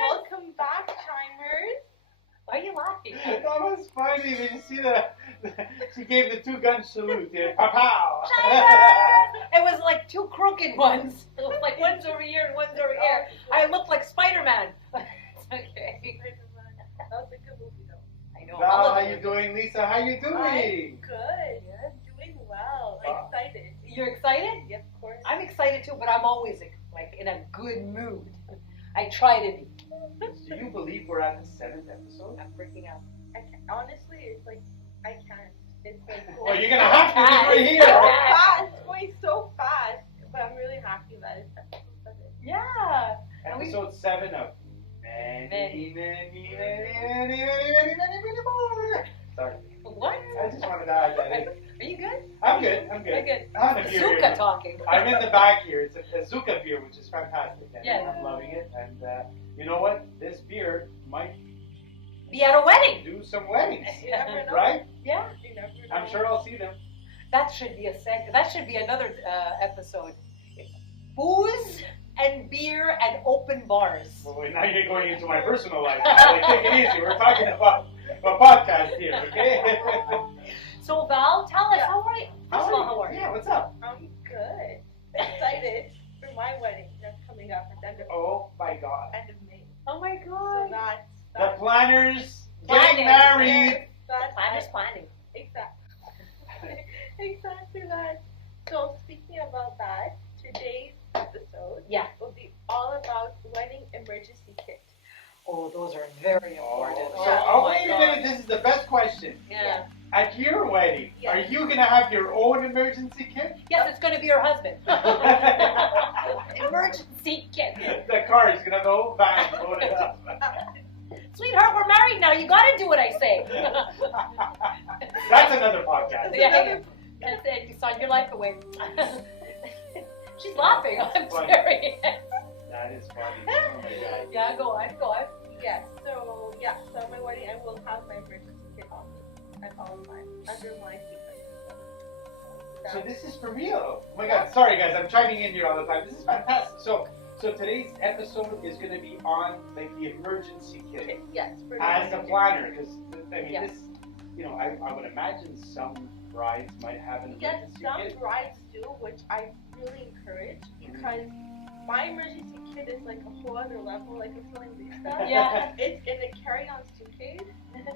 Welcome back, Chimers. Why are you laughing? That was funny. Did you see the she gave the two-gun salute there. Pow! It was like two crooked ones. It was like one's over here and one's over here. I looked like Spider-Man. Okay. That was a good movie, though. I know. Val, how you doing? Lisa, how you doing? I'm good. Yeah, doing well. I'm excited. You're excited? Yeah, of course. I'm excited too, but I'm always like in a good mood. I try to be. Do you believe we're at the 7th episode? I'm freaking out. I can't, honestly, it's like I can't. It's like Well, you're gonna have to because we're here. so fast. It's going so fast. But I'm really happy that it's episode 7. Yeah. Episode 7 of many more. Sorry. What? I just wanted to add that in. Are you good? I'm good. I'm You're good. good. I'm a beer Zuka here. talking. I'm in the back here. It's a Zuka beer, which is fantastic. And Yeah. I'm loving it. And you know what? This beer might Be at a wedding. do some weddings. You never know. Right? Yeah. You never know. I'm sure I'll see them. That should be That should be another episode. Booze and beer and open bars. Well, wait, now you're going into my personal life. Like, take it easy. We're talking about a podcast here, okay? So Val, tell us, Yeah. how are you? First of all, how are you? Yeah, what's up? I'm good. Excited for my wedding that's coming up at the end of, Oh my God. May. Oh my So God. The planners Planning. getting married. That's Planners planning. Exactly. Exactly that. So speaking about that, today's episode Yeah. will be all about wedding emergency kit. Oh, those are very important. So, my wait a God. minute. This is the best question. Yeah. At your wedding, Yeah. are you going to have your own emergency kit? Yes, it's going to be your husband. Emergency kit. The car is going to have the whole van loaded up. Sweetheart, we're married now. You got to do what I say. That's another podcast. Yeah. That's it. You sign your life away. She's laughing. I'm Funny. serious. That is funny. Oh my God. Yeah, go on. Go on. Yes, so at my wedding I will have my emergency kit on me at all times, under my seat. So this is for real. Oh my God. Sorry guys, I'm chiming in here all the time. This is fantastic. So today's episode is going to be on like the emergency kit Yes, for as a the planner, because I mean Yes. this, you know, I would imagine some brides might have an yes, emergency some kit. brides do, which I really encourage because my emergency kit is like a whole other level, like a feeling Lisa. Yeah. It's in a carry-on suitcase.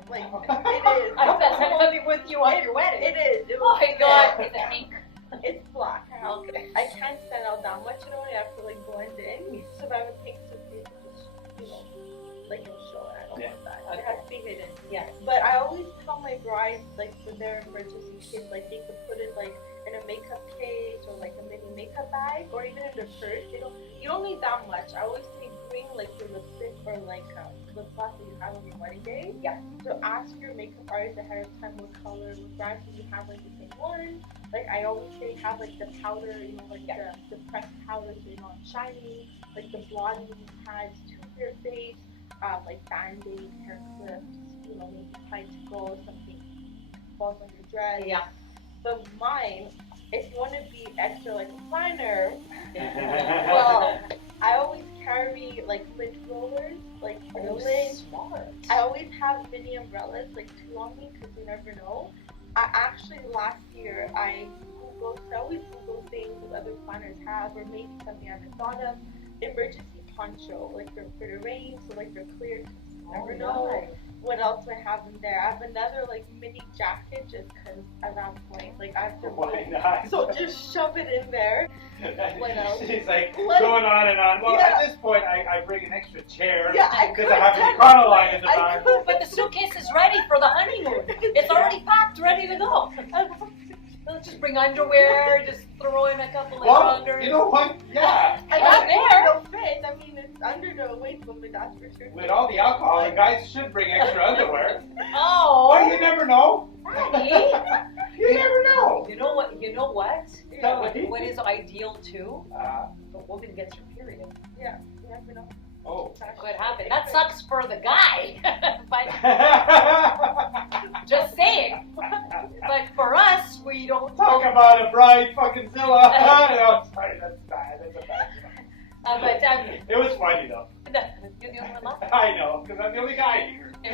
Like it is. I hope that's not coming with you on your wedding. It is. It Oh was my God. Is it pink? It's black. Okay. I can't stand out that much, you know, I have to like blend in. So if I have a pink suitcase, it just, you know, like it'll show it. I don't want that. It has to be hidden. Yeah. But I always tell my brides, like, for their emergency kit, like, they could put it, like, in a makeup case or, like, a mini makeup bag or even in their purse. You don't need that much. I always say bring, like, your lipstick or, like, lip gloss that you have on your wedding day. Yeah. So ask your makeup artist ahead of time what color, what brands do you have, like, the same one. Like, I always say have, like, the powder, you know, like, the pressed powder so you're not shiny. Like, the blotting pads to your face. Like band-aids, hair clips, you know, maybe tight to go, something falls on your dress. Yeah. But mine, if you want to be extra like a planner, well, I always carry like lint rollers, like for the lint. Smart. I always have mini umbrellas, like 2 on me, because you never know. I actually last year I always Google things that other planners have, or maybe something I haven't thought of. Emergency poncho, like for the rain, so like they're clear. You never know what else I have in there. I have another like mini jacket just because at that point, like I have to. Why not? So just shove it in there. What else? She's like What? going on and on. Well, Yeah. at this point, I bring an extra chair Yeah, I because could I have have the Econoline in the I back. could. But the suitcase is ready for the honeymoon. It's already packed, ready to go. Let's just bring underwear, just throw in a couple of Well, underwear. you know what? Yeah. I Not got there. It'll fit. I mean, it's under the weight limit, that's for sure. With all the alcohol, the guys should bring extra underwear. Oh. Well, you never know. Daddy. You never know. You know what? You know what? Yeah. What is ideal too? Uh, The woman gets her period. Yeah, you never know. oh. Could happen. That sucks for the guy, but just saying. But for us, we don't. Talk about a bride fucking Zilla. No, sorry, that's bad. That's a bad joke. But It was funny though. you're the only one laughing. I know, because I'm the only guy here. There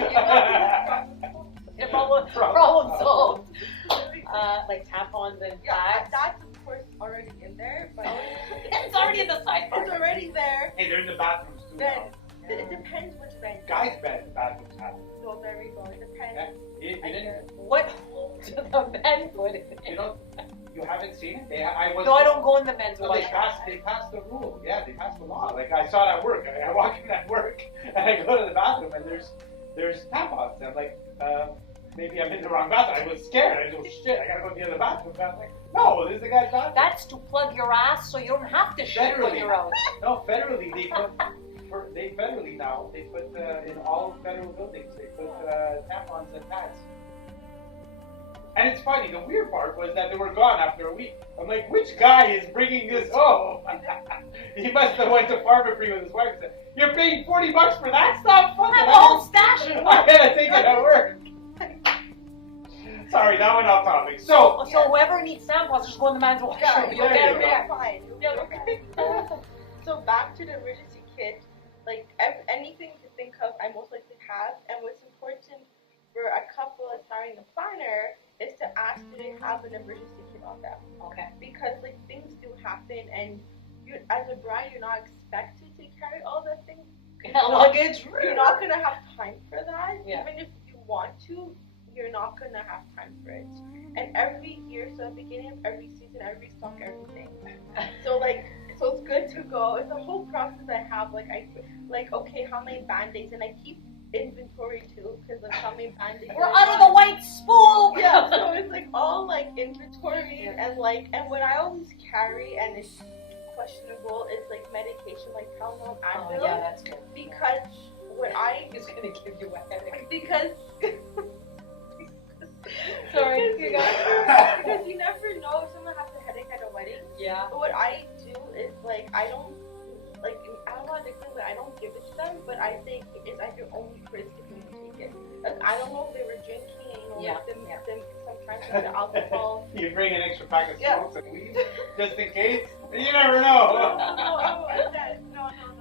you go. Problem solved. Like tampons and Yeah, pads. that's of course already in there, but It's already in the sidebar. it's already there. Hey, they're in the bathrooms too Then now. it depends which venue. Guys' bathrooms have it. So there we go. It depends. Yeah. You didn't? What hole do the men put it in? You don't? You haven't seen it? I was. No, I don't go in the men's No, they washroom. passed the rule. Yeah, they passed the law. Like I saw it at work. I walk in at work and I go to the bathroom and there's tampons. I'm like, maybe I'm in the wrong bathroom. I was scared. I go, shit, I gotta go to the other bathroom. And I'm like, no, this is the guy's bathroom. That's to plug your ass so you don't have to shit when Federally. you're out. No, federally they federally now they put in all federal buildings they put tampons and pads. And it's funny. The weird part was that they were gone after a week. I'm like, which guy is bringing this home? He must have went to pharmacy with his wife and said, "You're paying $40 for that stuff? I have a whole stash. I gotta take it at work." Sorry, that went off topic. So Whoever needs tampons, just go in the men's washroom. Yeah, You'll there get you them go. there. Fine. Yeah, Okay. So back to the emergency kit, like anything to think of, I most likely have. And what's important for a couple that's hiring a planner is to ask, do they have an emergency kit on them? Okay. Because like things do happen, and you, as a bride, you're not expected to carry all the things. Luggage. You're not gonna have time for that. Yeah. Even if you want to, you're not gonna have time for it. And every year, so at the beginning of every season, I restock everything. So it's good to go. It's a whole process I have. Okay, how many band-aids, and I keep inventory too, because like how many band-aids. We're out of the white spool. Yeah, so it's like all like inventory and what I always carry, and it's questionable is like medication, like Tylenol, Oh Advil, yeah, that's good. because what I It's gonna give you a headache. because Sorry, you got because you never know if someone has a headache at a wedding. Yeah. But what I do is I don't want to explain, but I don't give it to them. But I think it's like your only courtesy when you take it. Like, I don't know if they were drinking, Yeah, them sometimes with the alcohol. you bring an extra pack of Yeah. smokes and weed just in case. You never know. No,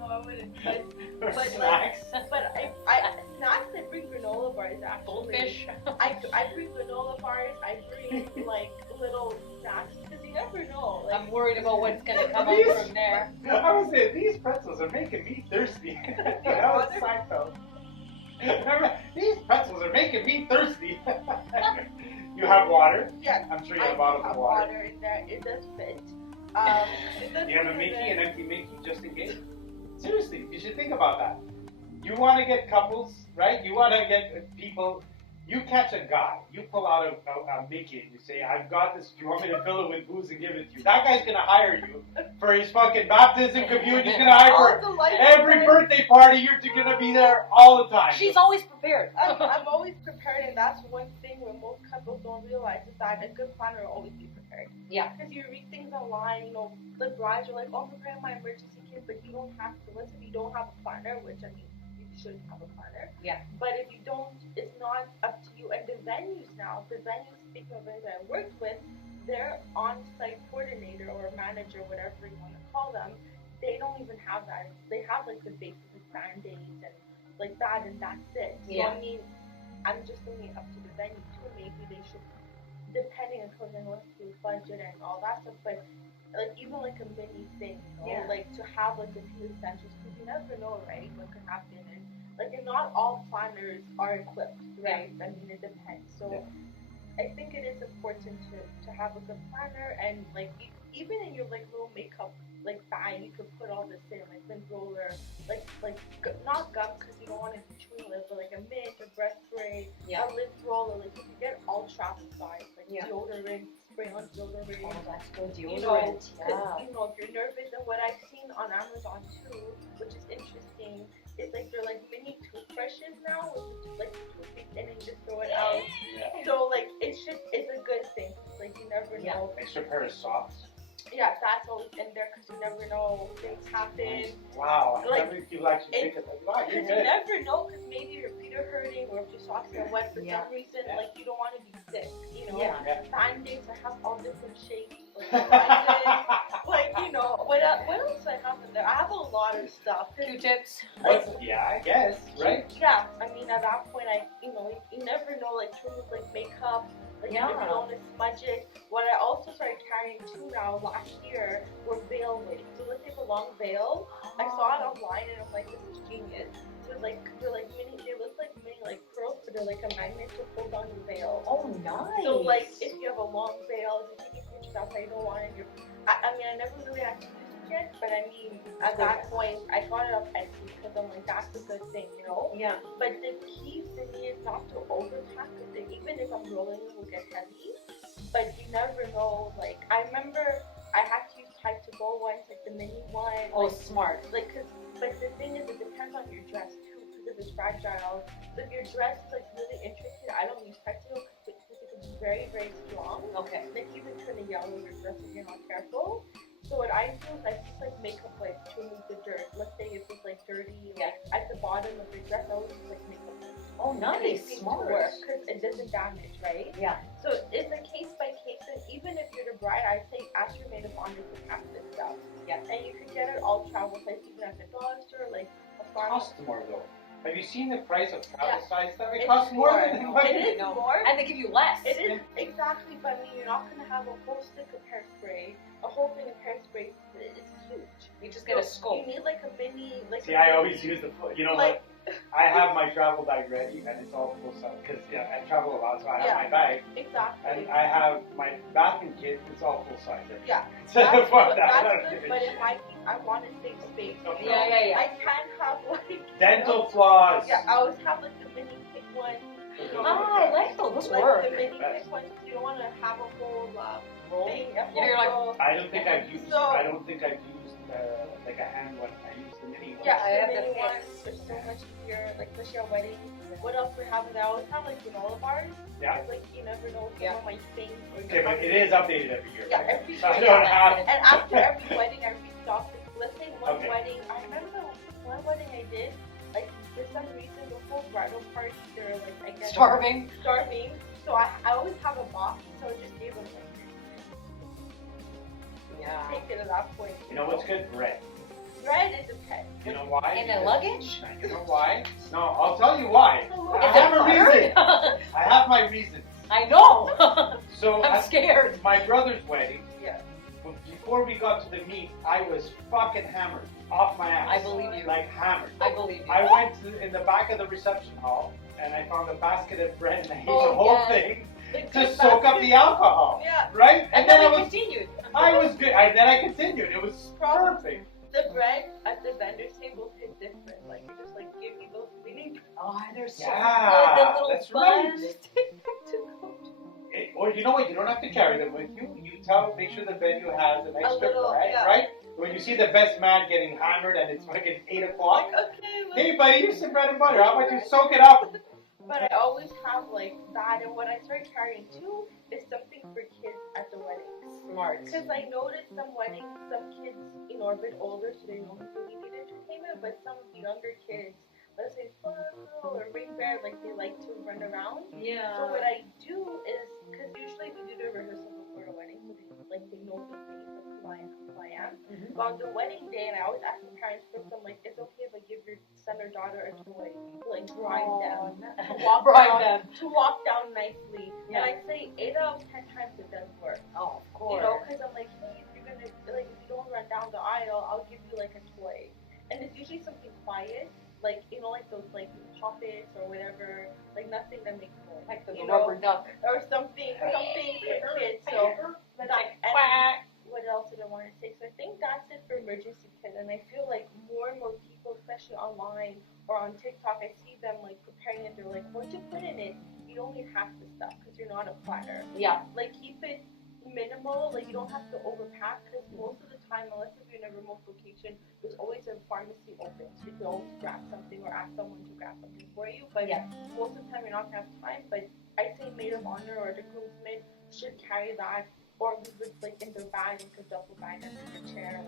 I wouldn't. Or But, snacks. But I snacks. I bring granola bars actually. Goldfish. I bring granola bars. I bring like little snacks because you never know. Like, I'm worried about what's gonna come out from there. I was saying, these pretzels are making me thirsty. That was Seinfeld. Remember, these pretzels are making me thirsty. You have water? yeah, I'm sure you I have bottles have of water. water in there. It does fit. It does You have a fit Mickey, in an empty Mickey, just in case. Seriously, you should think about that. You want to get couples, right? You want to get people. You catch a guy, you pull out a Mickey and you say, "I've got this. Do you want me to fill it with booze and give it to you?" That guy's gonna hire you for his fucking baptism, communion. He's gonna hire All for the life every events. birthday party. You're gonna be there all the time. She's always prepared. I'm always prepared, and that's one thing where most couples don't realize is that a good planner will always be prepared. Yeah. Because you read things online, the brides are like, "Oh, I'm preparing my emergency kit," but you don't have to listen. You don't have a planner, which I mean, you should have a planner. Yeah. But if you don't, it's not up to you. And the venues now, speaking of venues I worked with, their on-site coordinator or manager, whatever you want to call them, they don't even have that. They have like the basic band-aids and like that, and that's it. So Yeah. I mean, I'm just leaving it up to the venue too. Maybe they should, depending on what's the budget and all that stuff, but like even like a mini thing, like to have like a few essentials, because you never know, right, what could happen. And like, and not all planners are equipped, right? I mean, it depends. So I think it is important to have a good planner, and like even in your like little makeup like bag, you could put all this in, like lint roller, not gum because you don't want to be chewing lip, but like a mint, a breath spray, a lint roller. Like you can get all travel size, like deodorant, spray on deodorant. Oh, that's good. You know, Deodorant. if you're nervous, and what I've seen on Amazon too, which is interesting. they're like mini toothbrushes now with like toothpaste in and just throw it out. Yeah. So like it's a good thing. Like you never know. Extra pair of socks. Yeah, that's always in there because you never know, things happen. Wow, I Like, never people actually think of that. Wow, you're Because you good. never know, because maybe your feet are hurting or if your socks are wet for some reason, Yeah. like you don't want to be sick, you know? Yeah. Band-aids, I have all different shapes. Like, band-aids, like you know, what else do I have in there? I have a lot of stuff. Q-tips. Yeah, I guess, right? Yeah, I mean at that point, you never know, like true with like makeup, like if you don't want to smudge it. What I also started carrying too now last year were veil wigs. So let's take a long veil. I saw it online and I'm like, this is genius. So they're like mini, they look like mini like pearls, but they're like a magnet to hold on the veil. Oh, nice. So like if you have a long veil, if you're taking pictures outside, you don't want it in your. I mean, I never really had to use it yet, but I mean, at that point, I got it off Etsy because I'm like, that's a good thing, you know? Yeah. But the key for me is not to overpack it. Even if I'm rolling, it will get heavy. But you never know. Like I remember, I had to use type to go ones, like the mini one. Oh, smart. Like, but the thing is, it depends on your dress too, because if it's fragile. So if your dress is like really intricate, I don't use type to go because it's very, very strong. Okay. Like even turn a yellow your dress if you're not careful. So what I do is I just like makeup wipes to remove the dirt. Let's say if it's like dirty, like at the bottom of your dress, I always use like makeup wipes. Oh, nice. Smart. Because it doesn't damage, right? Yeah. So it's a case by case, and even if you're the bride, I say ask your maid of honor to pack this stuff. Yeah. And you can get it all travel size, even at the dollar store, like a pharmacy. Costs more though. Have you seen the price of travel size stuff? It It's costs more than It is more. And they give you less. It is exactly, but I mean, you're not gonna have a whole stick of hairspray, a whole thing of hairspray. It's huge. You just get a scope. You need like a mini, like. See, I always use the, you know like, what? I have my travel bag ready and it's all full size because I travel a lot, so I have my bag Exactly. and I have my bathroom kit. It's all full size. Yeah. So That's fuck good, that. but in my case, I want to save space. Okay. Yeah. I can't have like Dental floss. Yeah, I always have like the mini thick one. I like those. Like work. the mini thick ones. You don't want to have a whole Roll. thing. You're like, I don't think I've used. So- I don't think I've used like a hand one. I use the mini one. Yeah, I have the mini the ones. They're so much easier. Like especially our wedding. What else we have? I always have like granola bars. Yeah. Like you never know if someone might sing. Or Okay, but it is updated every year. Yeah, right? every So I year. don't have. And after every wedding, I restock. Let's say one Okay. wedding. I remember one wedding I did. Like for some reason, the whole bridal party, they're like I guess starving. So I always have a box. So I just gave them like Yeah. take it at that point. You know what's good? Bread. Bread is a pet. You know why? In a luggage? You know why? No, I'll tell you why. I Is have it a reason. butter? I have my reasons. I know. So I'm scared. my brother's wedding. Yeah. Before we got to the meat, I was fucking hammered off my ass. I believe you. Like hammered. I believe you. I went in the back of the reception hall and I found a basket of bread and I ate Oh, the whole yes. thing Like to good soak up basket. the alcohol. Yeah. Right? And then then we I was continued. good. Then I continued. It was perfect. The bread at the vendor's table is different. Like you just like give me those mini. Oh, they're so Yeah, good. The little that's right. buns. Or you know what? You don't have to carry them with you. You make sure the venue has an extra little, bread, yeah. right? When you see the best man getting hammered and it's fucking 8 o'clock. Okay. Hey buddy, here's some bread and butter. How about you soak it up? But I always have like that, and what I started carrying too is something for kids at the wedding. Smart. Because I noticed some weddings, some kids, are a bit older, so they don't really need entertainment, but some younger kids, let's say Fuzzo or Ring Bear, like they like to run around. Yeah. So what I do is, because usually we do the rehearsal before a wedding, so they know the face of who I am. Mhm. But on the wedding day, and I always ask the parents first, I'm like, it's okay if I give your son or daughter a toy, to like bribe them, to walk down nicely. Yeah. And I say 8 out of 10 times it does work. Oh, of You course. know, because I'm like, hey, if you're gonna, like, if you don't run down the aisle, I'll give you like a toy. And it's usually something quiet, like, like those like poppets or whatever, like nothing that makes noise. Like the you know, rubber duck. or something for kids. So, but and what else did I want to say? So I think that's it for emergency kit, and I feel like more and more people, especially online or on TikTok, I see them like preparing it. They're like, once you put in it, you don't need half the stuff because you're not a planner. Yeah. Like keep it minimal. Like you don't have to overpack because most of the time, unless if you're in a remote location, there's always a pharmacy open, so you can always grab something or ask someone to grab something for you. But most of the time you're not gonna have time. But I'd say maid of honor or the groomsmen should carry that or leave it like in their bag, like a duffel bag under the chair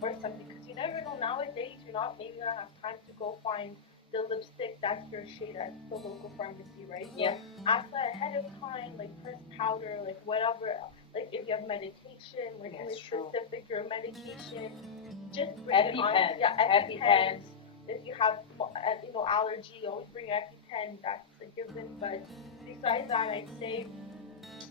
or something. Because you never know, nowadays you're not maybe gonna have time to go find the lipstick that's your shade at the local pharmacy, right? So ask that ahead of time, like press powder, like whatever. Like if you have medication, like specific your medication, just bring it on. Yeah, EpiPens. If you have allergy, always bring EpiPen. That's a given. But besides that, I'd say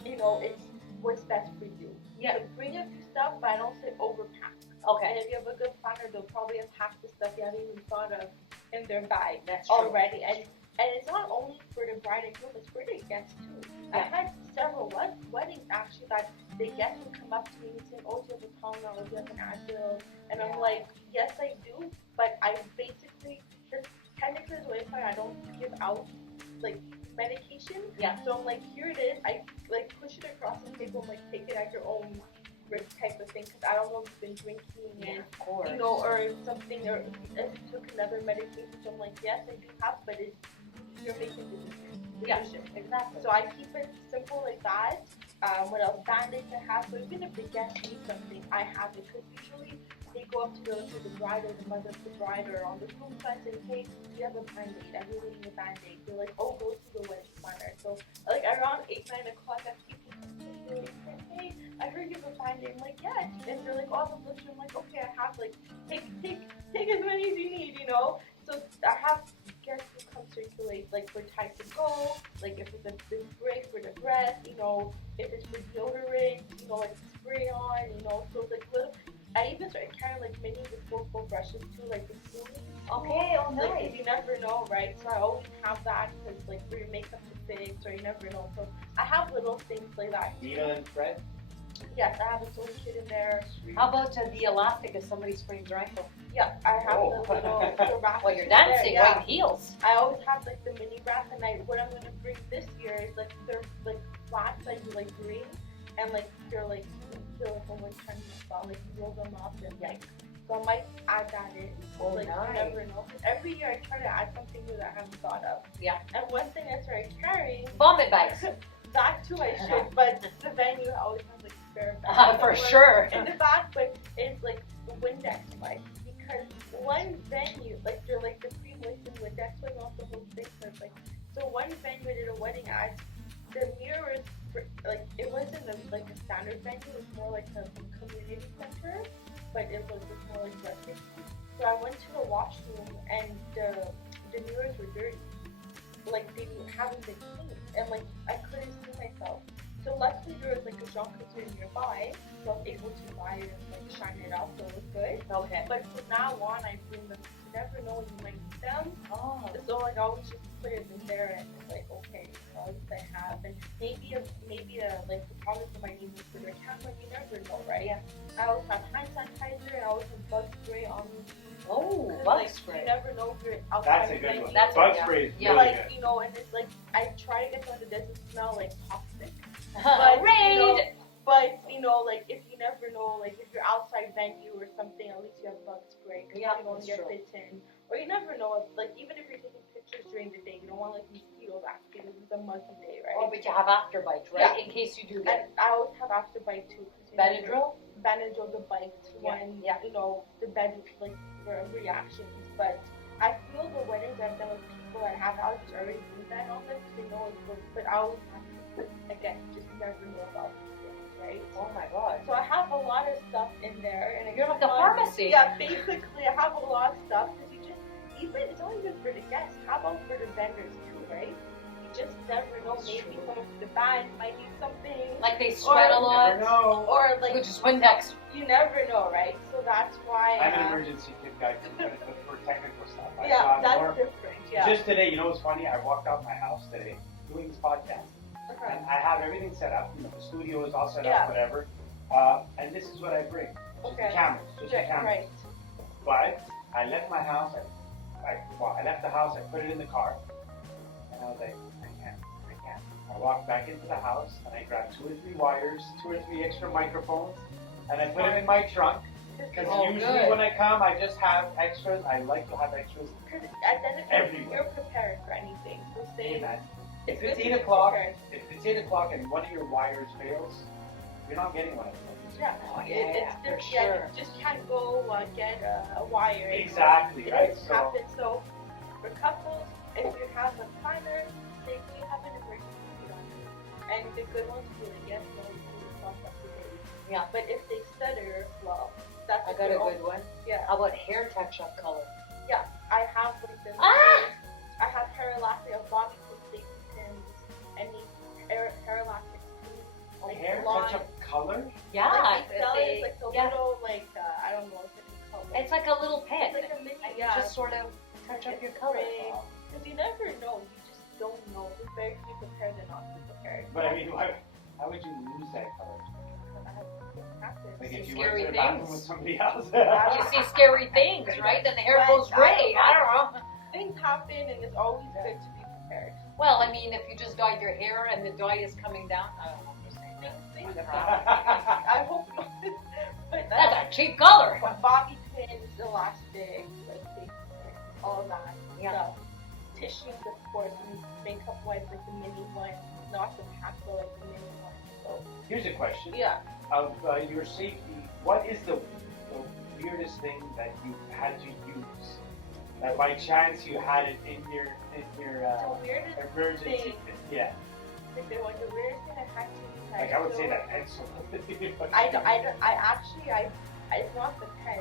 it's what's best for you. Yeah. So bring a few stuff, but I don't say overpack. Okay. And if you have a good planner, they'll probably have packed the stuff you haven't even thought of in their bag already. And it's not only for the bride and groom, it's for the guests too. Yeah. I've had several weddings actually that the guests would come up to me and say, oh, do you have a Tylenol, do you have an Advil? And I'm like, yes, I do, but I basically, just technically the way I don't give out like medication. Yeah. So I'm like, here it is. I like push it across the table. I'm like, take it at your own risk type of thing. Because I don't know if you've been drinking and or something, or if you took another medication. So I'm like, yes, I do have, but you're making the decision. Yeah, exactly. So I keep it simple like that. What else? Band-aids I have. So even if the guest needs something, I have it. Because usually they go up to the bride or the mother of the bride or on the groom side and say, hey, do you have a band-aid? I really need a band-aid. They're like, oh, go to the wedding planner. So like around 8, 9 o'clock, I keep people like, hey, I heard you have a band-aid. I'm like, yeah. And they're like, oh, the blister. I'm like, okay, I have like, take as many as you need, So I have guests who come circulate, like for time to go, like if it's a big break for the dress, if it's for deodorant, like spray on, so like little. I even started carrying like mini disposable brushes too, like the spoolie. Okay, oh nice. Like, you never know, right? So I always have that because like for your makeup to fix, or you never know. So I have little things like that. Needle and thread? Yes, I have a sewing kit in there. Sweet. How about the elastic if somebody sprains their ankle? Yeah, I have the little wrap. Well, you're dancing, wearing heels. I always have like the mini wrap, and what I'm gonna bring this year is like they're like flats that you like green, and like they're like when we're turning them on, like you roll them up and like. So I might add that in. Oh, like nice. You never know. Every year I try to add something new that I haven't thought of. Yeah. And one thing I started carrying. Vomit bags. That too I should, but the venue always has like spare bags. For sure. In the back, but it's like the Windex wipes. Because one venue, like they're like the pre-moistened Windex wipes off the whole thing. So one venue I did a wedding at, the mirrors, like it wasn't like a standard venue, it was more like a community center, but it was just more like rustic. So I went to the washroom and the mirrors were dirty. Like they haven't been cleaned, and like I couldn't see myself. So luckily there was like a Jean Couture nearby, so I was able to buy it and like shine it up, so it was good. Okay. But from now on, I bring them. You never know when you might need them. Oh. So like I always just put it in there and it's like okay, so at least I have. And maybe like photographer might need me for their camera. You never know, right? Yeah. I always have hand sanitizer and I always have bug spray on me. Oh, bug spray. You never know if you're outside. That's a good one. Bug spray is really like, good. And it's like I try to get something that doesn't smell like toxic. But like if you never know, like if you're outside venue or something, at least you have bug spray because you don't get bitten. Or you never know, like even if you're taking pictures during the day, you don't want like mosquitoes asking. It's a muggy day, right? Oh, but you have afterbite, right? Yeah. In case you do get. And I always have afterbite too. Benadryl, the bite when the bed like reactions. But I feel the weddings I've done with people that have allergies already do that on them, so they know it's good. But I always have to, again, just never know about these things, right? Oh my god. So I have a lot of stuff in there, and you're like a pharmacy. Yeah, basically I have a lot of stuff because it's not even for the guests. How about for the vendors too, right? You just never know. Maybe someone from the band might need something. Like they sweat a lot. Or like which is Windex. You never know, right? So that's why I'm an emergency kit guy for technical stuff. That's different. Yeah. Just today, what's funny? I walked out my house today doing this podcast, and I have everything set up. The studio is all set up, whatever. And this is what I bring: just the cameras, just the cameras. Right. But I left my house. I left the house. I put it in the car, and I was like, I can't. I walked back into the house, and I grabbed 2 or 3 wires, 2 or 3 extra microphones, and I put them in my trunk. Because Oh, usually good. when I come, I just have extras. I like to have extras. Because at the end of the day, Everywhere. you're prepared for anything. So say Hey, man. it's If it's good to 8 be o'clock, prepared. if it's 8 o'clock and one of your wires fails, you're not getting one of them. Yeah, Oh, it's for different. sure. Yeah, you just can't go get a wire. Exactly, It right? doesn't So, happen. So for couples, if you have a planner, say you have an emergency kit on it, and the good ones will get those up to date. Yeah. But if they stutter, well, that's I got a your own- good one. Yeah, How about hair touch-up color? I have like the. Ah! I have hair elastic, a bobby pin, safety pins, and these hair elastics too. Like hair long- touch up color? Yeah. Like they sell it, it's like a yeah. little like I don't know what it's called. It's like a little pen. It's like a mini. And you Yeah. just sort of touch up your color. Because you never know. You just don't know. It's better to be prepared than not be prepared. But I mean, how would you lose that color? I have things happen. Like if See you went scary to the bathroom things. with somebody else. You see scary things, right? Then the hair goes gray. I don't know. Things happen, and it's always good to be prepared. Well, I mean, if you just dyed your hair and the dye is coming down, I don't know. I'm just saying that. Things Never happen. happened. I hope not. But That's a cheap color. bobby pins, elastic, like things, all that Yeah. stuff. Tissues, of course, and makeup wipes, like the mini ones, not the packable, like the mini ones. So Here's a question. yeah. Of your safety, what is the weirdest thing that you had to use? That by chance you had it in your The weirdest emergency. thing. Yeah. Like the weirdest thing I had to use. Like I would say that pencil. I actually, it's not the pen.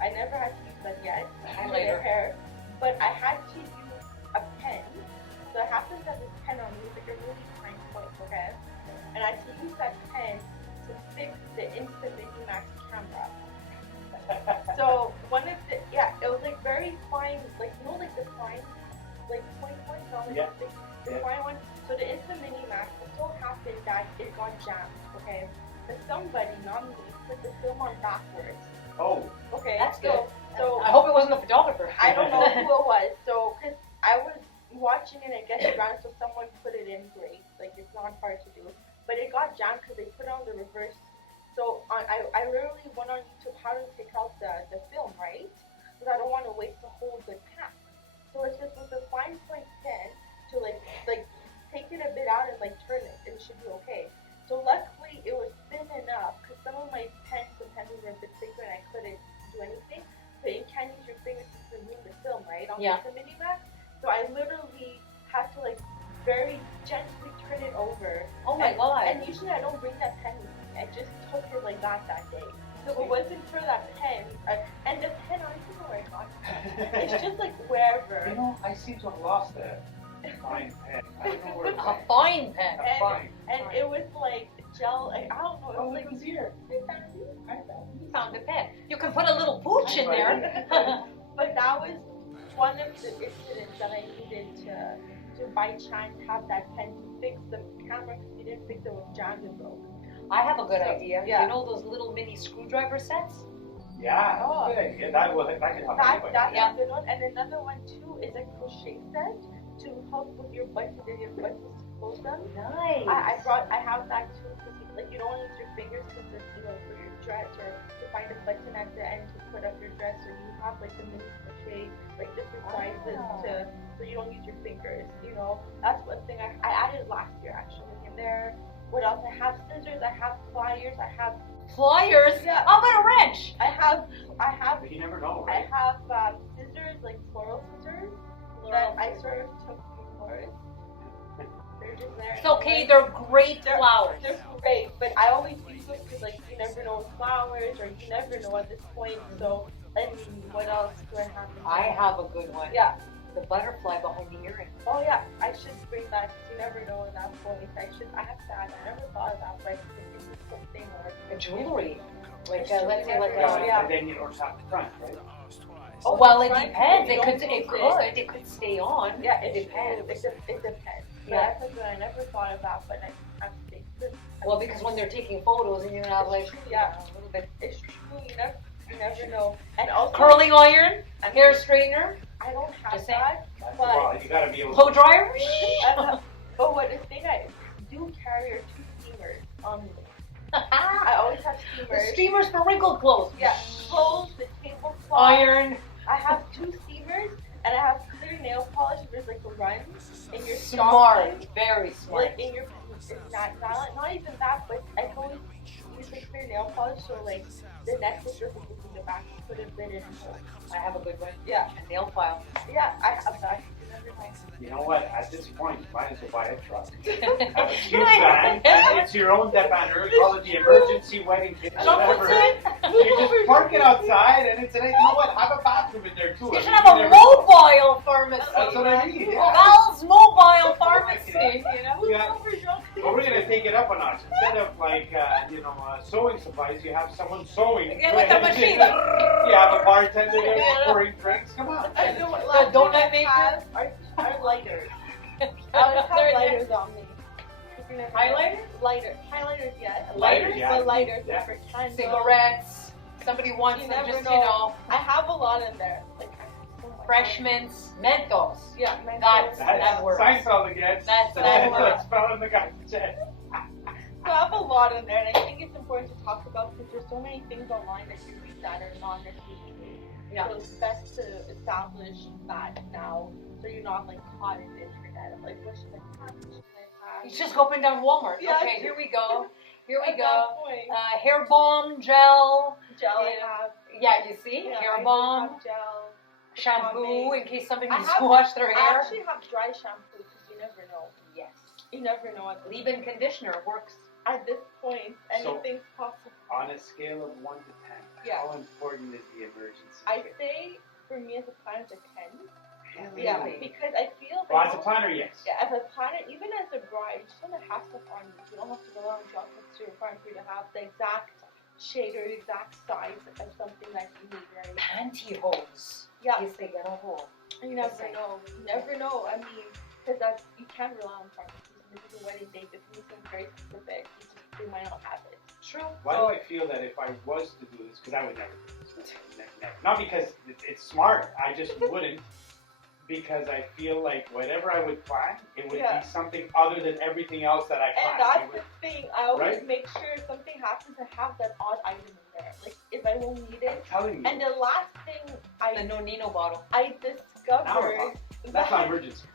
I never had to use that yet. in my Highlighter. hair, but I had to use a pen. So it happens that this pen on me is like a really fine point, okay? And I had to use that pen to fix the Insta Mini Max camera. So one of the, it was like very fine, like you know, like the fine, like point, no, like Yeah. the fine one. So the Insta Mini Max, it so happened that it got jammed, okay? But somebody, not me, put the film on backwards. Oh. Okay, That's so, good. So I hope it wasn't the photographer. I don't know who it was. So, because I was watching it and get around, so someone put it in great. Like it's not hard to do, but it got jammed because they put it on the reverse. So I literally went on YouTube how to take out the film, right? Because I don't want to waste a whole good pack. So it's just with a fine point pen to like take it a bit out and like turn it, and it should be okay. So luckily it was thin enough because some of my pens sometimes were a bit thicker and I couldn't do anything. But you can't use your fingers to remove the film, right? On Yeah. the Mini Max. So I literally had to like very gently turn it over. Oh my god. And usually I don't bring that pen with me. I just took it like that day. So if it wasn't for that pen, and the pen, I don't even know where I got it. It's just like wherever. You know, I seem to have lost a fine pen. I don't know where it A went. fine pen. A fine. And it was like gel, like, I don't know, it Oh, was it like, was here. I found it. You found a pen. You can put a little pooch in there. But that was one of the incidents that I needed to by chance have that pen to fix the camera because we didn't fix it with jammed and broke. I have a good idea. Yeah. You know those little mini screwdriver sets? Yeah, Oh. good idea. That can help anybody. That's Yeah. a good one. And another one too is a crochet set to help with your buttons and your buttons to close them. Nice. I have that too because like you don't want to use your fingers because it's for your dress or to find a button at the end to put up your dress, or you have like the mini crochet like different sizes so you don't use your fingers. That's one thing I added last year actually in there. What else? I have scissors. I have pliers. I have Pliers? Yeah. How about a wrench? I have But you never know, I right? have scissors like floral scissors that I sort of took from florists. They're just there. It's okay, they're great They're- flowers. They're great, but I always use them because like you never know with flowers or you never know at this point. So and what else do I have? I have a good one. Yeah. The butterfly behind the earring. Oh yeah. I should bring that. 'Cause you never know at that point. I have to add. I never thought of that, but it's something or. A jewelry. Like, It's true, let's say like never know, a... yeah. But then you don't have the front, right? Oh, Well, it right. depends. You It don't could lose it could stay on. Yeah, It depends. It depends. But Yeah. that's something I never thought of that, but I have to think. Well, because when they're taking photos and you're gonna have like Yeah. a little bit It's true. You never know. And also curling iron, I mean, hair straightener, I don't have Just saying. that. Well, you gotta be able blow to. dryer. But what the thing I do carry are 2 steamers on me. I always have The steamers. streamers for wrinkled clothes. Yeah. Well, Very smart. Like in your, not even that, but I can always use like clear nail polish, so like the necklace doesn't move in the back. Put a bit in. I have a good one. Yeah. A nail file. Yeah, I have that. You never know. You know what? At this point, you might as well buy a truck. Have a cute van, and it's your own dépanneur. Call it the emergency wedding kit, whatever. You just park it outside, and it's you know what? Have a bathroom in there too. You should have a mobile pharmacy. That's what I mean. Yeah. Val's mobile pharmacy. You know. Yeah. But we're gonna take it up a notch. Instead of like sewing supplies, you have someone sewing. Yeah, with a machine. You have a bartender there pouring drinks. Come on. I know what The donut maker. Are lighters. I always have lighters on me. Highlighters? Highlighters, yes. Lighters, yeah. The lighters Yeah. for candles. Cigarettes. Somebody wants You them never just, know. you know. I have a lot in there. Like so much. Fresh mints. Mentos. Yeah, That's- mentos. that works. Seinfeld again. That That's works. spelling the guy's chest. So I have a lot in there, and I think it's important to talk about because there's so many things online that you read that are not necessarily true. Yeah. So it's best to establish that now, so you're not like caught in the internet of like what should I have, what should I have. You just go up and down Walmart. Yeah. Okay, here we go. Here we At go. that point, Hair balm, gel. gel I yeah. have. Yeah, you see? Yeah, Hair I balm, have gel. shampoo, pomade. in case somebody I needs have- to wash their I hair. actually have dry shampoo because you never know. Yes. You never know at this, Leave-in conditioner works. at this point. So- Anything's possible. On a scale of 1 to 10, Yeah. how important is the emergency I kit? say for me as a planner, it's a 10. Really? Yeah, because I feel Well, like as a planner, yes. yeah, as a planner, even as a bride, you just want to have stuff on you. You don't have to rely on chocolates to your partner for you to have the exact shade or exact size of something that you need, right? Pantyhose. Yeah, Yes, they get a hole. you never know. You never know. I mean, because that's you can't rely on pharmacies. This is a wedding date. If you need something very specific, they might not have it. True. Why do I feel that if I was to do this, because I would never do this, never. Not because it's smart, I just wouldn't, because I feel like whatever I would plan, it would Yeah. be something other than everything else that I And planned. that's It would- the thing. I always Right? make sure if something happens, I have that odd item in there. Like if I will need I'm it. telling you, And the last thing The I Nonino bottle. discovered. that's not emergency.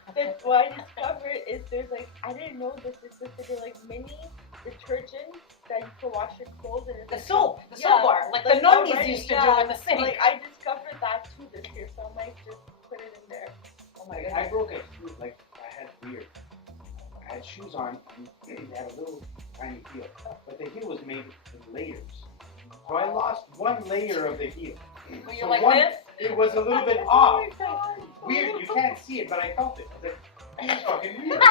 What I discovered is there's like I didn't know this existed. They're like mini detergents that you can wash your clothes and it's The like soap. The yeah, soap bar. Like the like nonnies already, used to yeah. do in the sink. Like I discovered that too this year, so I might just put it in there. Oh my Like, goodness. I broke a heel, like I had weird. I had shoes on, and they had a little tiny heel, but the heel was made in layers. So I lost one layer of the heel. Were you So like one- this? It was a little bit off. Weird, you can't see it, but I felt it. I was like, this is fucking weird.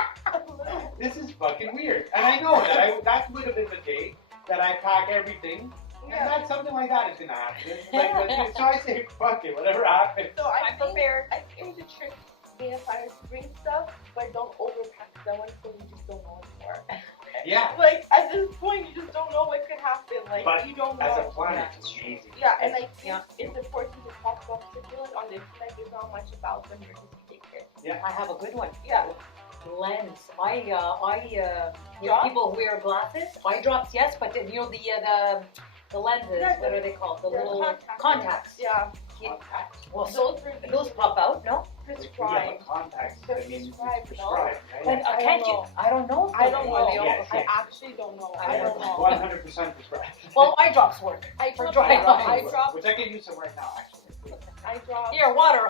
This is fucking weird. And I know that would have been the day that I pack everything. And that's something like that is gonna happen. Like, so I say, fuck it, whatever happens. So I I'm think prepared. I think the trick being a planner is bring stuff, but don't overpack because I want to feel you just don't know anymore. Yeah. Like at this point, you just don't know what could happen. Like But you don't know. As a planner, it's amazing. Yeah, and I think Yeah. it's important to talk about particularly on the internet. There's not much about the emergency kit. I have a good one. Yeah. Lens. I Drops? people who wear glasses. Eye drops, yes, but then, you know the lenses. Yeah, what are they called? The They're little contacts. Yeah. Yeah. Contacts. Well, Those pop out, no? prescribed. Yeah, but contacts, They're I mean, prescribed, it's no? prescribed, But right? I can't don't you? know. I don't know. If I they're don't one or the know. other. Yeah. I actually don't know. I I don't know. 100% prescribed. Well, eye drops work. I For drop. dry I eyes. drop. Which I can use some right now, actually. I drop. Here, water.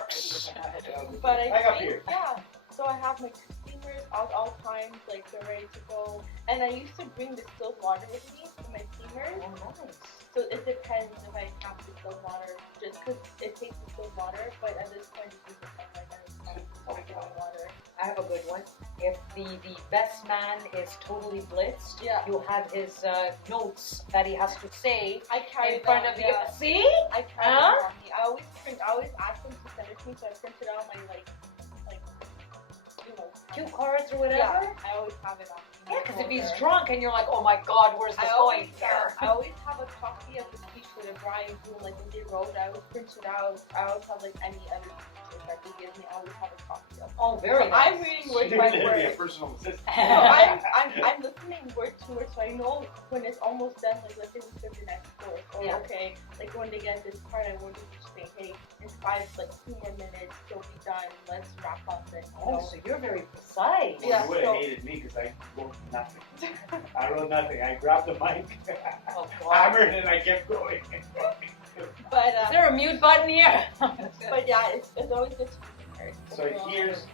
But I Back up think, here. yeah. So I have my steamers at all times, like they're ready to go. And I used to bring distilled water with me for my steamers. Oh, nice. So it depends if I have distilled water, just because it takes distilled water. But at this point, it's just like distilled water. I have a good one. If the best man is totally blitzed, Yeah. you have his notes that he has to say I carry in front them, of you. yeah. See? I carry Huh? them on me. I always ask them to send it to me, so I print it out on my you know. Cue cards or whatever. Yeah, I always have it on me. Yeah, because if he's drunk and you're like, oh my God, where's this going? I always have a copy of the speech for the bride who, like, when they wrote, I always print it out. I always have, like, any other speeches. that they give me, I always have a copy of. Oh, very So nice. I'm reading word She's by gonna be a word. personal assistant. So I'm listening word to word, so I know when it's almost done. Like let's say we start the next course, or Yeah. okay, like when they get this part, I want to just say, hey, in 2 more minutes, she'll be done. Let's wrap up and Oh, so you're very precise. Yeah, You would have so- hated me because I wrote nothing. I wrote nothing. I grabbed the mic, Oh, God. hammered, and I kept going. But Is there a mute button here? but yeah, it's always good to be prepared. So here's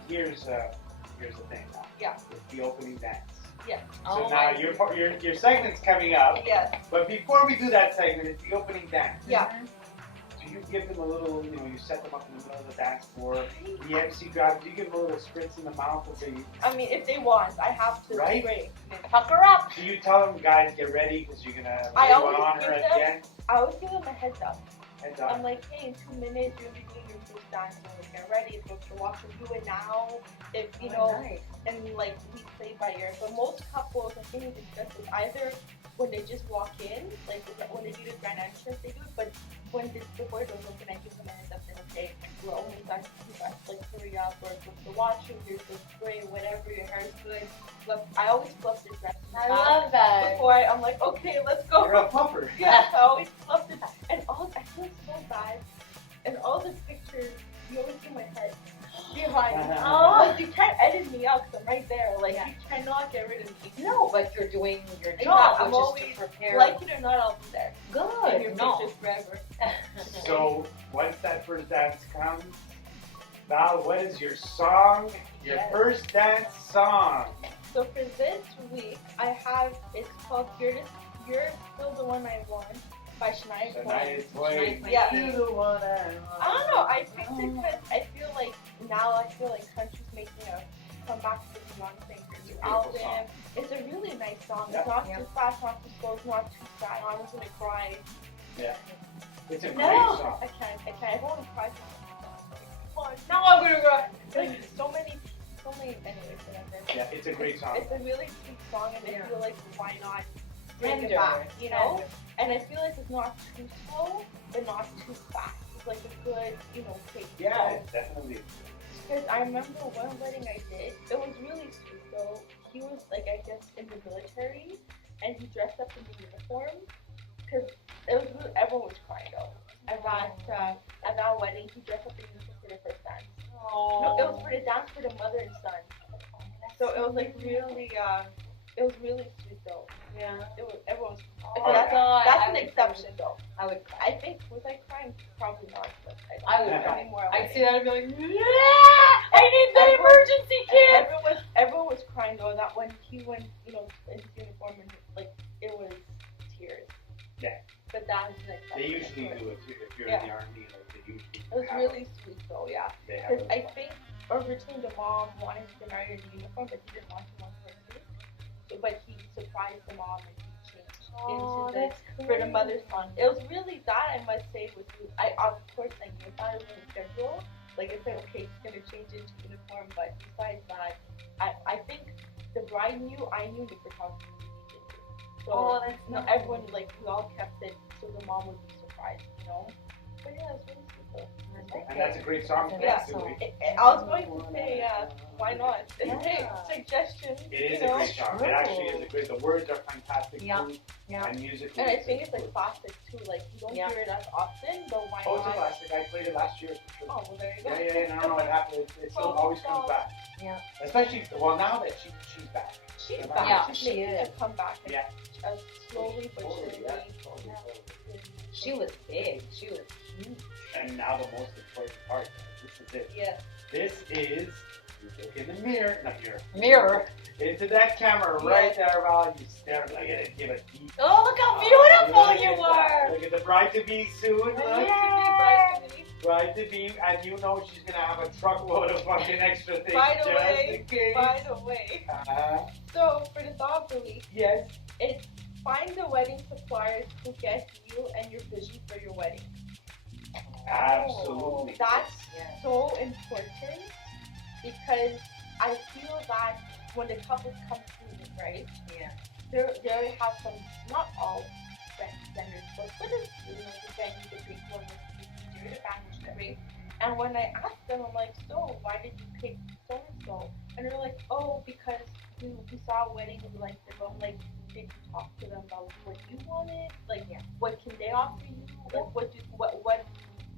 the thing now. Yeah. It's the opening dance. Yeah. So Oh, now my- your segment's coming up. Yes. But before we do that segment, it's the opening dance. Yeah. Do you give them a little, you set them up in the middle of the dance floor, the MC grabs, do you give them a little spritz in the mouth of the, I mean, if they want, I have to. Right? Great. Pucker up. do you tell them, guys, get ready, because you're going to I lay always one on give her at them- the end? I always give them a heads up. Heads I'm up. like, hey, in 2 minutes you're gonna be doing your first dance, and we'll get ready. If you're to watch her do it now, if you know, Nice. and like we play by ear. But most couples, I think we discussed this either when they just walk in, like when they do the grand entrance, they do it. But when the door doors open, I give them a heads up and okay, we're almost done. Like hurry up, or go to the washroom, here's the spray, whatever. Your hair is good. Fluff. I always fluff the dress. I love that. Before I'm like, okay, let's go. You're a puffer. Yeah, I always fluffed it. And I feel so bad. And all the pictures, you always see my head behind. Oh. Like, you can't edit me out because I'm right there. Like, Yeah. you cannot get rid of me. No, but you're doing your Exactly. job, I'm which is always to prepare. Like it or not, I'll be there. In Good. your No. pictures forever. So, once that first dance comes, Val, what is your song, your Yes. first dance song? So for this week, I have, it's called You're Still the One I Want by Shania Twain. Shania Twain. Yeah. You're the one I I don't know, I picked it because I feel like country's making a comeback to the Beyonce new beautiful album. song. It's a really nice song. Yeah. It's not Yeah. too fast, not too slow, it's not too sad. I was gonna cry. Yeah. It's a great No, song. I can't. I've only cried once. Now I'm gonna go. Like, so many, anyways, whatever. Yeah, it's a great song. It's a really sweet song, and Yeah. I feel like why not bring it Tender, back, you know? tender. And I feel like it's not too slow, but not too fast. It's like a good, pace. Yeah, it's definitely. Because I remember one wedding I did, it was really sweet. So he was like, I guess, in the military, and he dressed up in the uniform. Because it was really, everyone was crying though. At that wedding, he dressed up in the uniform for the first dance. No, it was for the dance for the mother and son. So it was like really, it was really sweet though. Yeah. Everyone was. Oh, So that's God, that's I an would exception though. I would cry. I think was I crying? Probably not. But I would don't cry. anymore. I'd see that and be like, yeah, I need the emergency kit. Everyone was crying though. That when he went, in his uniform and like it was tears. Yeah. But that was an exception. They usually do it too. If you're in the army, like they usually. It was have really sweet though, yeah. They have Because a- I think originally the mom wanted to get married in the uniform, but he didn't want to want her to. So, but he surprised the mom and he changed into the for the mother's son. It was really that I must say was I of course I knew that it was in the schedule. Like I said, okay, he's gonna change into uniform, but besides that, I think the bride knew, I knew the photographer needed to. So that's everyone we all kept it so the mom would be surprised, But yeah, it's really simple. And that's a great song. Yeah. Too. I was going to say, why not? It's Yeah. a suggestion. It is a great song. It actually is a great. The words are fantastic Yeah. too, Yeah. and musically. And I think it's like classic too. Like you don't Yeah. hear it as often, but why Oh, it's a not? classic. I played it last year. For sure. Oh, well, there you go. Yeah. And I don't know what happened. It still always comes back. Yeah. Especially now that she's back. She's Yeah, back. Yeah, She's she making is. a comeback. Yeah. Slowly but Totally, surely. yeah. Totally. She was big. She was huge. And now the most important part. This is it. Yeah. This is you look in the mirror. Not mirror. Mirror. Into that camera right there, Val. You stare. Look at it. Give it deep. Oh, look how beautiful Look you at that. were. Look at the bride to be soon. Look. Yay. Bride to be, and she's gonna have a truckload of fucking extra things By the just way, in case. by the way. So for the thought of the week, Yes. it's find the wedding suppliers who get you and your vision for your wedding. Absolutely. That's Yeah. so important because I feel that when the couples come through, right, Yeah. they already have some, not all standards, but for the, the venue, the big one, the band, which is great. And when I asked them, I'm like, so why did you pick so and so? And they're like, oh, because we saw a wedding and we liked it. But I'm like, did you talk to them about what you wanted? Like, what can they offer you? Like, what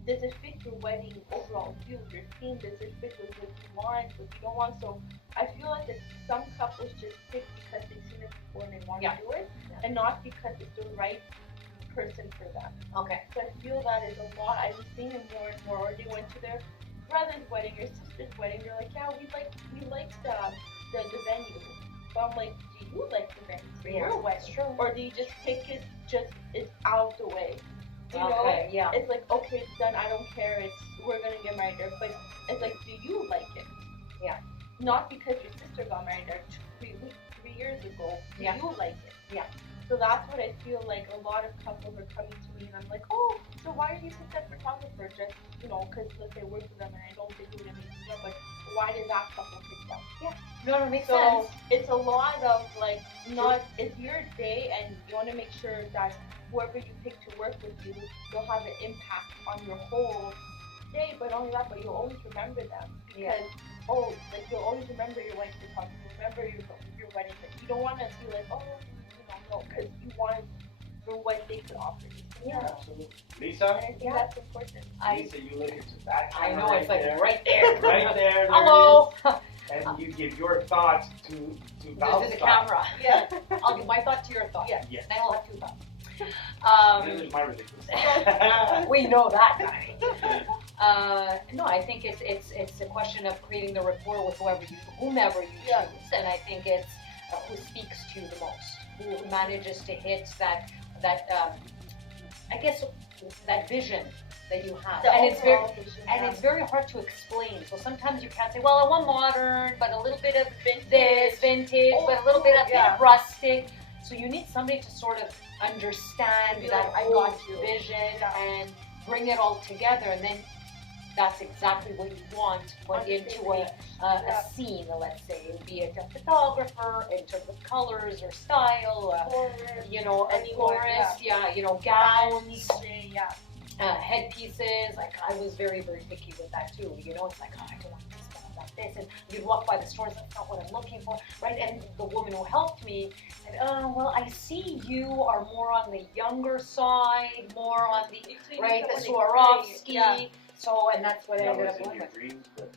does it fit your wedding overall view, your theme? Does it fit with what you want, what you don't want? So I feel like that some couples just pick because they've seen it before and they want to do it, and not because it's the right person for them. Okay. So I feel that is a lot. I've been seeing it more and more. Or they went to their brother's wedding or sister's wedding. They're like, yeah, we liked the venue. But I'm like, do you like the venue for your wedding? True. Or do you just pick it? It's out the way. You know, it's like, okay, it's done. I don't care. We're gonna get married there. But it's like, do you like it? Yeah. Not because your sister got married there 3 years ago. Do you like it? Yeah. So that's what I feel like a lot of couples are coming to me, and I'm like, oh, so why are you with that photographer? Just, because let's say I work with them and I don't think we're gonna make it, but why did that couple pick them? Yeah. No, it makes So sense. it's a lot of like, it's your day, and you want to make sure that whoever you pick to work with you, you'll have an impact on your whole day. But not only that, but you'll always remember them because you'll always remember your wedding photographer, remember your wedding. But you don't want to be like, oh, no, because you want for what they could offer you. Yeah, absolutely. Lisa? And I think that's important. Lisa, you look into that I camera know, it's like there. right there. Right there. Hello. And you give your thoughts to Val's This is a thoughts. camera. Yeah. I'll give my thought to your thought. Yeah. Yes. Then I'll have two thoughts. This is my ridiculous. We know that, Danny. No, I think it's a question of creating the rapport with whomever you choose, and I think it's who speaks to you the most, who manages to hit that I guess that vision that you have, and it's very hard to explain. So sometimes you can't say, well, I want modern, but a little bit of vintage, but a little bit of rustic. So you need somebody to sort of understand that I got your vision and bring it all together, and then that's exactly what you want put into a scene, let's say, be it a photographer in terms of colors or style, a florist, gowns, headpieces. Like I was very, very picky with that too. It's like, oh, I don't want this, but I like this. And you'd walk by the stores, that's not what I'm looking for, right? And the woman who helped me said, oh, well, I see you are more on the younger side, more on the Swarovski. Yeah. So, and that's what I ended up doing. Dreams, but,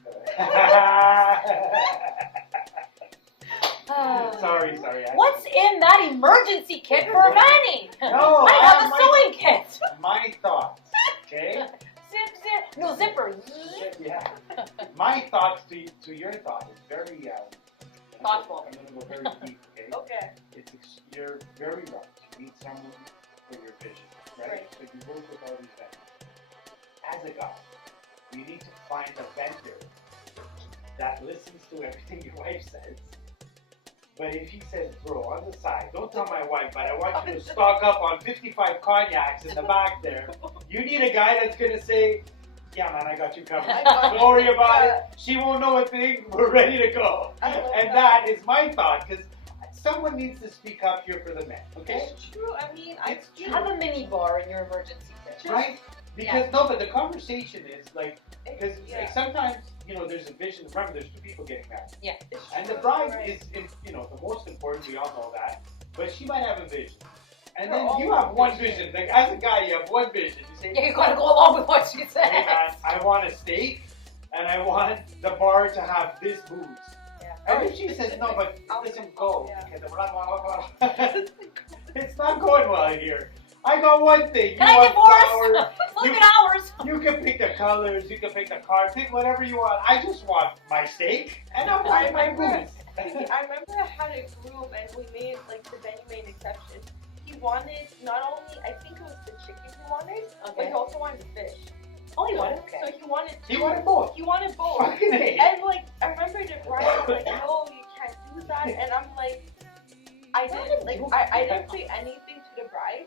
sorry. What's in that emergency kit for a Manny? No, I have a sewing kit. My thoughts, okay? Zip. No, zipper. Yeah. My thoughts to your thought is very thoughtful. I'm going to go very deep, okay? Okay. You're very right. You need someone for your vision, right? So you work with all these vendors. As a guy, you need to find a vendor that listens to everything your wife says. But if he says, bro, on the side, don't tell my wife, but I want you to stock up on 55 cognacs in the back there. You need a guy that's going to say, yeah, man, I got you covered. Don't worry about it. She won't know a thing. We're ready to go. And that is my thought, because someone needs to speak up here for the men, okay? It's true. I mean, it's true. Have a mini bar in your emergency kit. Right? Because, no, but the conversation is like, because like sometimes, there's a vision. Remember, there's two people getting married. Yeah. And the bride is, the most important. We all know that. But she might have a vision. And then you have one vision. Like, as a guy, you have one vision. You say, yeah, you gotta go along with what she says. Hey, man, I want a steak, and I want the bar to have this booze. Yeah. And if she says, no, but it doesn't go. Because it's not going well here. I got one thing. Can I divorce? Look at ours. You can pick the colors, you can pick the car, pick whatever you want. I just want my steak and I'm buying my booze. I remember I had a group and we made, the venue made an exception. He wanted not only, I think it was the chicken he wanted, but he also wanted the fish. Oh, he wanted? Okay. So he wanted both. He wanted both. Fucking A. And I remember the bride was like, no, you can't do that. And I'm like, I didn't say anything to the bride,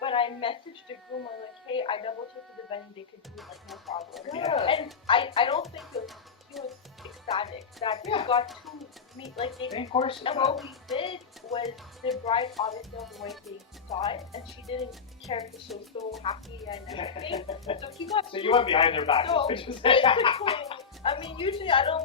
but I messaged the groom. I'm like, hey, I double checked with the venue, they could do it, no problem. Yeah. And I don't think he was ecstatic that he got two meat, Same courses. And what we did was because the bride obviously on the wedding day saw it, and she didn't care because she was so happy and everything. So he got So you went behind their back. So is what you're saying. basically, I mean, usually I don't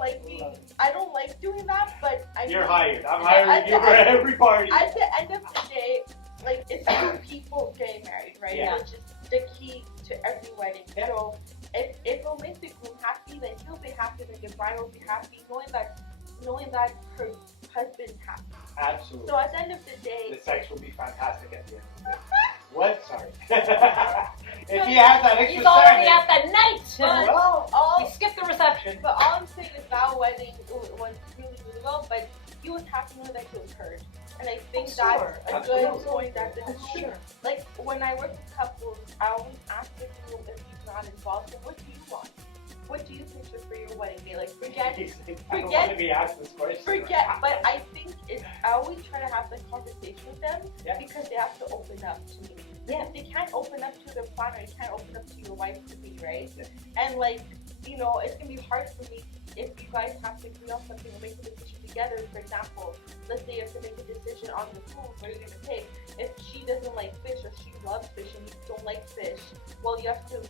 like doing that, but You're hired. I'm hiring you for every party. At the end of the day, like, it's two people getting married, right? Yeah. Which is the key to every wedding. Yeah. So if it'll make the groom happy, then he'll be happy, then the bride will be happy, knowing that her husband's happy. Absolutely. So at the end of the day, The sex will be fantastic at the end of the day. What? Sorry. If he has that extra He's already second, at the night. well, He skipped the reception. but all I'm saying is that wedding went really, really well, but he was happy knowing that he was heard. And I think that's Sure. a Absolutely. good point that the Sure. like when I work with couples, I always ask the groom if he's not involved. So what do you want? What do you picture for your wedding day? Like forget, I don't want to be asked this question. but I think I always try to have the conversation with them Yeah. because they have to open up to me. Yeah. They can't open up to their partner. You can't open up to your wife to be, right? Yeah. And like, you know, it's gonna be hard for me if you guys have to agree on something or make a decision together. For example, let's say you have to make a decision on the food, what are you gonna pick? If she doesn't like fish or she loves fish and you don't like fish, well, you have to,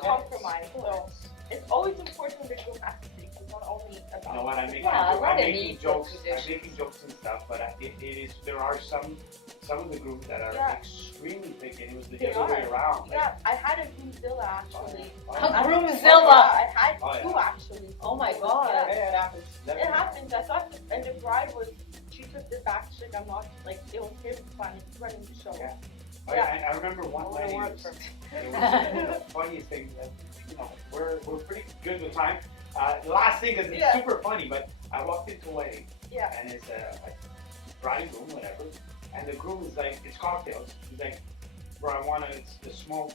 compromise. So it's always important when the groom has to think. It's not only about. You know what? I'm making, Yeah, I'm let him making eat jokes. the I'm making jokes and stuff, but it is. There are some of the groups that are Yeah. extremely picky. And it was the They other way are. around. Yeah, I had a groomzilla actually. A Yeah, groomzilla. I had Oh, yeah. two actually. Oh my God. Yeah. Yeah, it happens. It happens. I thought, and the bride she took the back chick. I'm not like it was him running the show. Yeah. Yeah. I remember one Oh, wedding. it It was worked. the funniest thing that, we're pretty good with time. The last thing is it's Yeah. super funny, but I walked into a wedding Yeah. and it's a bride and groom, whatever, and the groom is like, it's cocktails. He's like, bro, it's the smoke.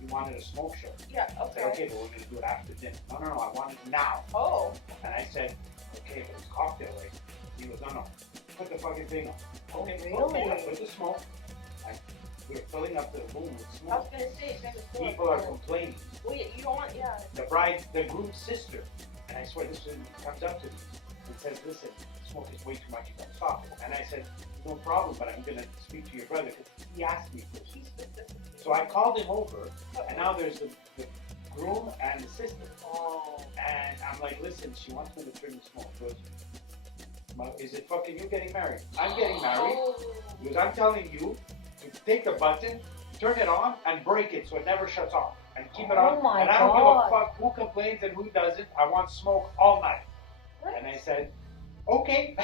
You wanted a smoke show. Yeah. I said, okay, but we're gonna do it after dinner. No, I want it now. Oh. And I said, okay, but it's cocktail, right? He goes, no, put the fucking thing on. Okay, Really? okay, put the smoke. We're filling up the room with I was smoke. gonna say, People are complaining. wait, you don't want, yeah. The groom's sister, and I swear this woman comes up to me and says, listen, smoke is way too much, you gotta stop it. And I said, no problem, but I'm gonna speak to your brother because he asked me first. He's specific. So I called him over, and now there's the groom and the sister. Oh. And I'm like, listen, she wants me to trim the smoke. He goes, is it fucking you getting married? I'm getting married. Oh. He goes, I'm telling you to take the button, turn it on, and break it so it never shuts off. And keep it on. Oh my And I don't God. give a fuck who complains and who doesn't. I want smoke all night. What? And I said, okay.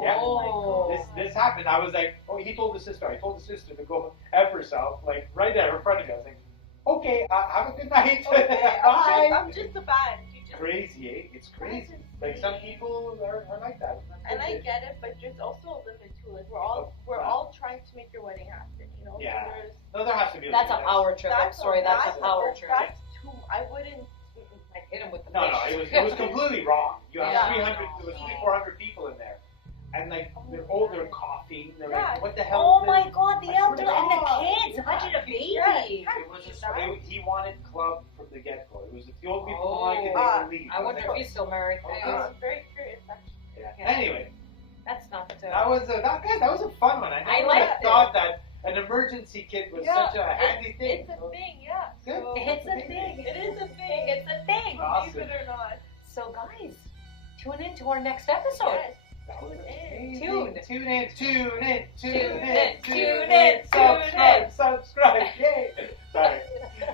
Yeah. Oh. This happened. I was like, oh, he told the sister. I told the sister to go F herself, like right there in front of me. I was like, okay, have a good night. Okay, Bye. I'm just a band. You just. Crazy, eh? It's crazy. Like some people are like that. And I get it, but there's also a limit too. Like we're all trying to make your wedding happen, you know. Yeah. So there's, No, there has to be a That's a limit. power trip. I'm sorry, that's a power trip. That's too. I wouldn't. Like hit him with the No, fish. it was completely wrong. You have Yeah. 300, there was 400 people in there. And like, they're older coughing. They're Yeah. like, what the hell Oh is my this? God, the I swear elder to and the God. kids. Imagine a baby. Yeah. It was just, he wanted club from the get-go. It was if the old people Oh. wanted it, they would leave. I wonder if he's still married. I'm very curious actually. Yeah. Yeah. Anyway, That's not that was a fun one. I I never liked thought that an emergency kit was Yeah. such a handy thing. It's a thing, yeah. Good. So, It's a thing. It is a thing. It's a thing. Awesome. Believe it or not. So guys, tune in to our next episode. Yes. That was amazing. Tune. Tune in. Tune Subscribe. Yay. Sorry.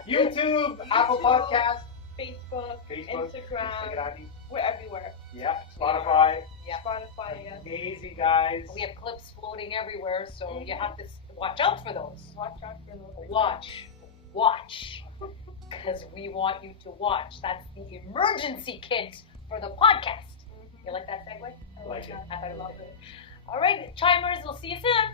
YouTube, Apple Podcast, Facebook, Facebook, Instagram. We're everywhere. Yeah, Spotify. Yeah. Spotify, yes. Amazing guys. We have clips floating everywhere, so you have to watch out for those. Watch out for those. Watch. Because we want you to watch. That's the emergency kit for the podcast. You like that segue? Like it. I thought it was good. All right, Chimers, we'll see you soon.